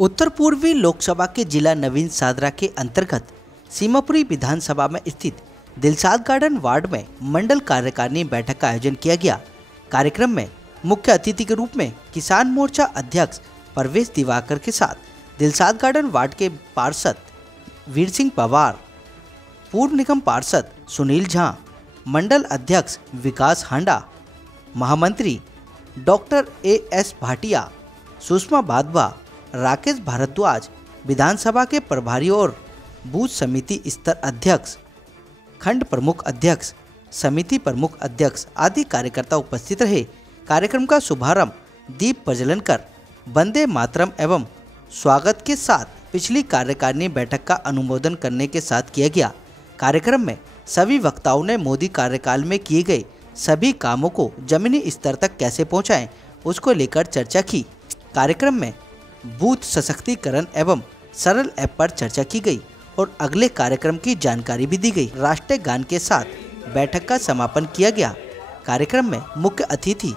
उत्तर पूर्वी लोकसभा के जिला नवीन सादरा के अंतर्गत सीमापुरी विधानसभा में स्थित दिलशाद गार्डन वार्ड में मंडल कार्यकारिणी बैठक का आयोजन किया गया। कार्यक्रम में मुख्य अतिथि के रूप में किसान मोर्चा अध्यक्ष परवेश दिवाकर के साथ दिलशाद गार्डन वार्ड के पार्षद वीर सिंह पवार, पूर्व निगम पार्षद सुनील झा, मंडल अध्यक्ष विकास हांडा, महामंत्री डॉक्टर AS भाटिया, सुषमा बादवा, राकेश भारद्वाज, विधानसभा के प्रभारी और बूथ समिति स्तर अध्यक्ष, खंड प्रमुख अध्यक्ष, समिति प्रमुख अध्यक्ष आदि कार्यकर्ता उपस्थित रहे। कार्यक्रम का शुभारंभ दीप प्रज्वलन कर वंदे मातरम एवं स्वागत के साथ पिछली कार्यकारिणी बैठक का अनुमोदन करने के साथ किया गया। कार्यक्रम में सभी वक्ताओं ने मोदी कार्यकाल में किए गए सभी कामों को जमीनी स्तर तक कैसे पहुंचाएं, उसको लेकर चर्चा की। कार्यक्रम में बूथ सशक्तिकरण एवं सरल ऐप पर चर्चा की गई और अगले कार्यक्रम की जानकारी भी दी गई। राष्ट्रीय गान के साथ बैठक का समापन किया गया। कार्यक्रम में मुख्य अतिथि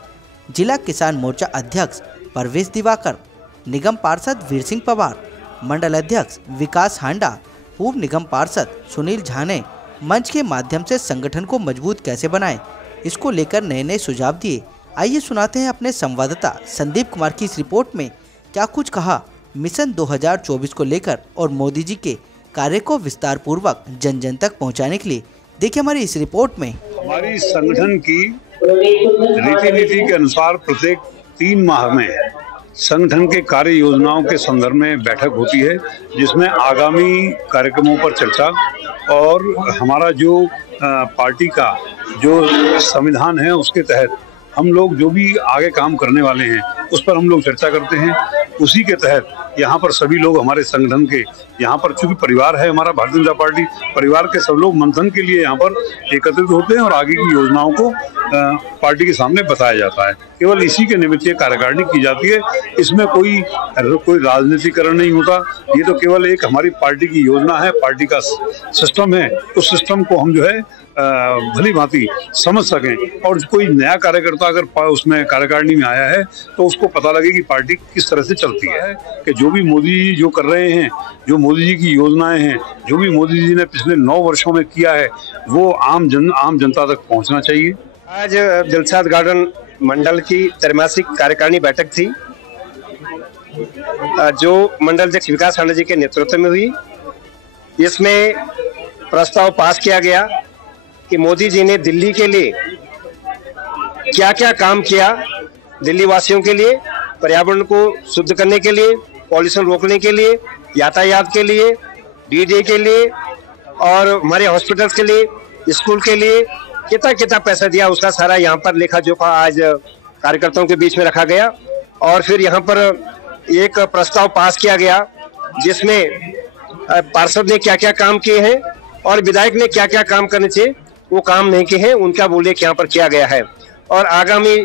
जिला किसान मोर्चा अध्यक्ष परवेश दिवाकर, निगम पार्षद वीर सिंह पवार, मंडल अध्यक्ष विकास हांडा, पूर्व निगम पार्षद सुनील झा ने मंच के माध्यम से संगठन को मजबूत कैसे बनाएं, इसको लेकर नए नए सुझाव दिए। आइए सुनाते हैं अपने संवाददाता संदीप कुमार की इस रिपोर्ट में क्या कुछ कहा मिशन 2024 को लेकर और मोदी जी के कार्य को विस्तार पूर्वक जन जन तक पहुंचाने के लिए। देखिए हमारी इस रिपोर्ट में। हमारी संगठन की रीति नीति के अनुसार प्रत्येक 3 माह में संगठन के कार्य योजनाओं के संदर्भ में बैठक होती है, जिसमें आगामी कार्यक्रमों पर चर्चा और हमारा जो पार्टी का जो संविधान है उसके तहत हम लोग जो भी आगे काम करने वाले हैं उस पर हम लोग चर्चा करते हैं। उसी के तहत यहाँ पर सभी लोग हमारे संगठन के यहाँ पर चूंकि परिवार है हमारा भारतीय जनता पार्टी, परिवार के सब लोग मंथन के लिए यहाँ पर एकत्रित होते हैं और आगे की योजनाओं को पार्टी के सामने बताया जाता है। केवल इसी के निमित्त ये कार्यकारिणी की जाती है। इसमें कोई राजनीतिकरण नहीं होता। ये तो केवल एक हमारी पार्टी की योजना है, पार्टी का सिस्टम है। उस सिस्टम को हम जो है भली भांति समझ सकें और कोई नया कार्यकर्ता अगर उसमें कार्यकारिणी में आया है तो उसको पता लगे कि पार्टी किस तरह से चलती है, कि जो भी मोदी जी जो कर रहे हैं, जो मोदी जी की योजनाएं हैं, जो भी मोदी जी ने पिछले 9 वर्षों में किया है वो आम जनता तक पहुंचना चाहिए। आज दिलशाद गार्डन मंडल की त्रैमासिक कार्यकारिणी बैठक थी जो मंडल अध्यक्ष विकास हांडा जी के नेतृत्व में हुई। इसमें प्रस्ताव पास किया गया कि मोदी जी ने दिल्ली के लिए क्या क्या काम किया, दिल्ली वासियों के लिए, पर्यावरण को शुद्ध करने के लिए, पॉल्यूशन रोकने के लिए, यातायात के लिए, DDA के लिए और हमारे हॉस्पिटल्स के लिए, स्कूल के लिए कितना पैसा दिया, उसका सारा यहाँ पर लेखा जोखा आज कार्यकर्ताओं के बीच में रखा गया। और फिर यहाँ पर एक प्रस्ताव पास किया गया जिसमें पार्षद ने क्या क्या काम किए हैं और विधायक ने क्या क्या काम करने चाहिए वो काम नहीं किए हैं, उनका उल्लेख यहाँ पर किया गया है। और आगामी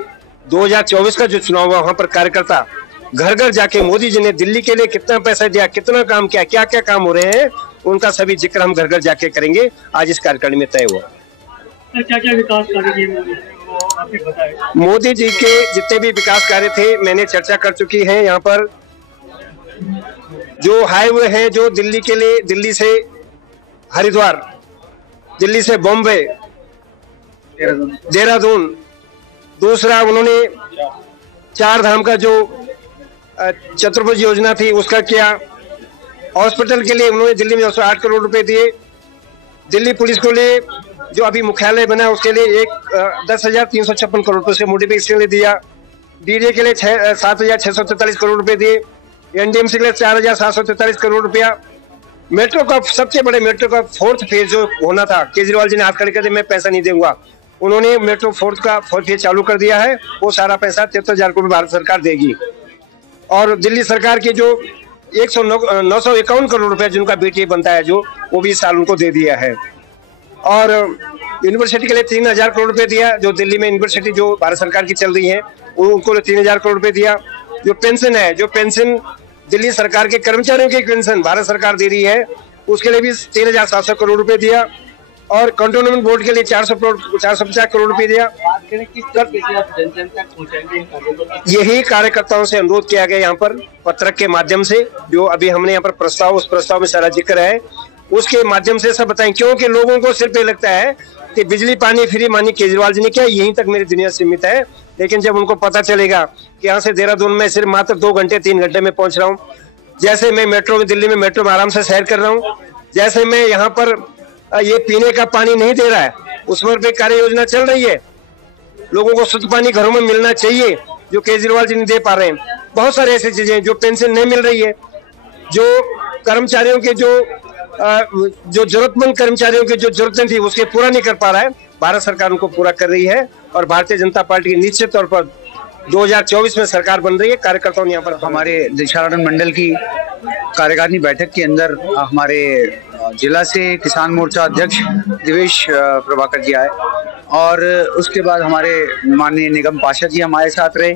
2024 का जो चुनाव हुआ वहाँ पर कार्यकर्ता घर घर जाके मोदी जी ने दिल्ली के लिए कितना पैसा दिया, कितना काम किया, क्या क्या काम हो रहे हैं, उनका सभी जिक्र हम घर घर जाके करेंगे। आज इस कार्यकारिणी में तय हुआ। क्या क्या विकास कार्य किए मोदी जी के जितने भी विकास कार्य थे मैंने चर्चा कर चुकी है। यहाँ पर जो हाईवे है जो दिल्ली के लिए, दिल्ली से हरिद्वार, दिल्ली से बॉम्बे, देहरादून, दूसरा उन्होंने 4 धाम का जो चतुर्भुज योजना थी उसका किया। हॉस्पिटल के लिए उन्होंने दिल्ली में 8 करोड़ रुपए दिए। दिल्ली पुलिस को लिए जो अभी मुख्यालय बना उसके लिए 10,356 करोड़ रुपए से मोडिफिकेशन के लिए दिया। DDA के लिए 7,643 करोड़ रुपए दिए। NDMC के लिए 4,743 करोड़ रुपया। मेट्रो का सबसे बड़े मेट्रो का 4th फेज जो होना था, केजरीवाल जी ने हाथ खड़े कर दिया, मैं पैसा नहीं दूंगा। उन्होंने मेट्रो 4th फेज चालू कर दिया है। वो सारा पैसा 73,000 करोड़ भारत सरकार देगी। और दिल्ली सरकार की जो 951 करोड़ रुपया जिनका BTA बनता है जो, वो भी इस साल उनको दे दिया है। और यूनिवर्सिटी के लिए 3,000 करोड़ रुपए दिया। जो दिल्ली में यूनिवर्सिटी जो भारत सरकार की चल रही है उनको 3,000 करोड़ रुपए दिया। जो पेंशन है, जो पेंशन दिल्ली सरकार के कर्मचारियों की पेंशन भारत सरकार दे रही है उसके लिए भी 3,700 करोड़ रुपए दिया। और कंटोनमेंट बोर्ड के लिए 450 करोड़ रुपए दिया। यही कार्यकर्ताओं से अनुरोध किया गया यहाँ पर पत्रक के माध्यम से, जो अभी हमने यहाँ पर प्रस्ताव, उस प्रस्ताव में सारा जिक्र है, उसके माध्यम से सब बताएं। क्योंकि लोगों को सिर्फ ये लगता है कि बिजली पानी फ्री मानी केजरीवाल जी ने किया, यहीं तक मेरी दुनिया सीमित है। लेकिन जब उनको पता चलेगा कि यहाँ से देहरादून में सिर्फ मात्र 2 घंटे 3 घंटे में पहुंच रहा हूँ, जैसे मैं मेट्रो में, दिल्ली में मेट्रो में आराम से सैर कर रहा हूँ, जैसे मैं यहाँ पर ये पीने का पानी नहीं दे रहा है, उस पर भी कार्य योजना चल रही है। लोगों को शुद्ध पानी घरों में मिलना चाहिए, जो केजरीवाल जी नहीं दे पा रहे हैं। बहुत सारी ऐसी चीजें, जो पेंशन नहीं मिल रही है, जो कर्मचारियों के जो जरूरतमंद कर्मचारियों की जो जरूरतें थी उसके पूरा नहीं कर पा रहा है, भारत सरकार उनको पूरा कर रही है। और भारतीय जनता पार्टी की निश्चित तौर पर 2024 में सरकार बन रही है। कार्यकर्ताओं ने यहाँ पर हमारे दिलशाद मंडल की कार्यकारिणी बैठक के अंदर हमारे जिला से किसान मोर्चा अध्यक्ष दिवेश प्रभाकर जी आए, और उसके बाद हमारे माननीय निगम पार्षद जी हमारे साथ रहे,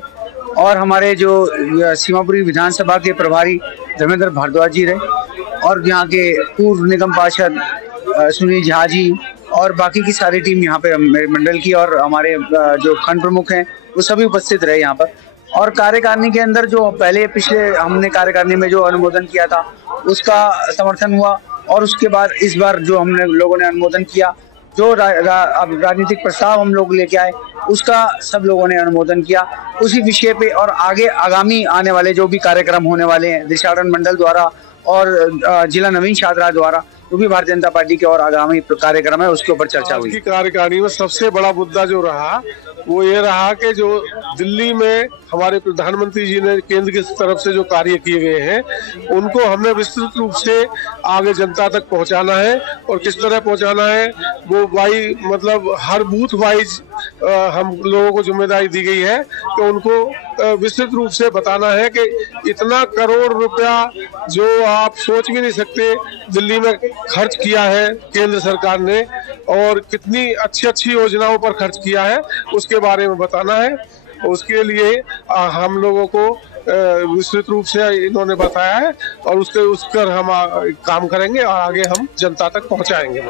और हमारे जो सीमापुरी विधानसभा के प्रभारी धर्मेंद्र भारद्वाज जी रहे, और यहाँ के पूर्व निगम पार्षद सुनील झा जी, और बाकी की सारी टीम यहाँ पे मेरे मंडल की, और हमारे जो खंड प्रमुख हैं वो सभी उपस्थित रहे यहाँ पर। और कार्यकारिणी के अंदर जो पहले पिछले हमने कार्यकारिणी में जो अनुमोदन किया था उसका समर्थन हुआ, और उसके बाद इस बार जो हमने लोगों ने अनुमोदन किया, जो राजनीतिक प्रस्ताव हम लोग लेके आए उसका सब लोगों ने अनुमोदन किया उसी विषय पे। और आगे आगामी आने वाले जो भी कार्यक्रम होने वाले हैं दिलशाद मंडल द्वारा और जिला नवीन शादरा द्वारा, जो भी भारतीय जनता पार्टी के और आगामी कार्यक्रम है उसके ऊपर चर्चा हुई। कार्यकारिणी में सबसे बड़ा मुद्दा जो रहा वो ये रहा कि जो दिल्ली में हमारे प्रधानमंत्री जी ने केंद्र की तरफ से जो कार्य किए गए हैं उनको हमने विस्तृत रूप से आगे जनता तक पहुंचाना है। और किस तरह पहुंचाना है वो मतलब हर बूथ वाइज हम लोगों को जिम्मेदारी दी गई है कि उनको विस्तृत रूप से बताना है कि इतना करोड़ रुपया जो आप सोच भी नहीं सकते दिल्ली में खर्च किया है केंद्र सरकार ने, और कितनी अच्छी अच्छी योजनाओं पर खर्च किया है उसके बारे में बताना है। उसके लिए हम लोगों को विस्तृत रूप से इन्होंने बताया है, और उस पर हम काम करेंगे और आगे हम जनता तक पहुंचाएंगे।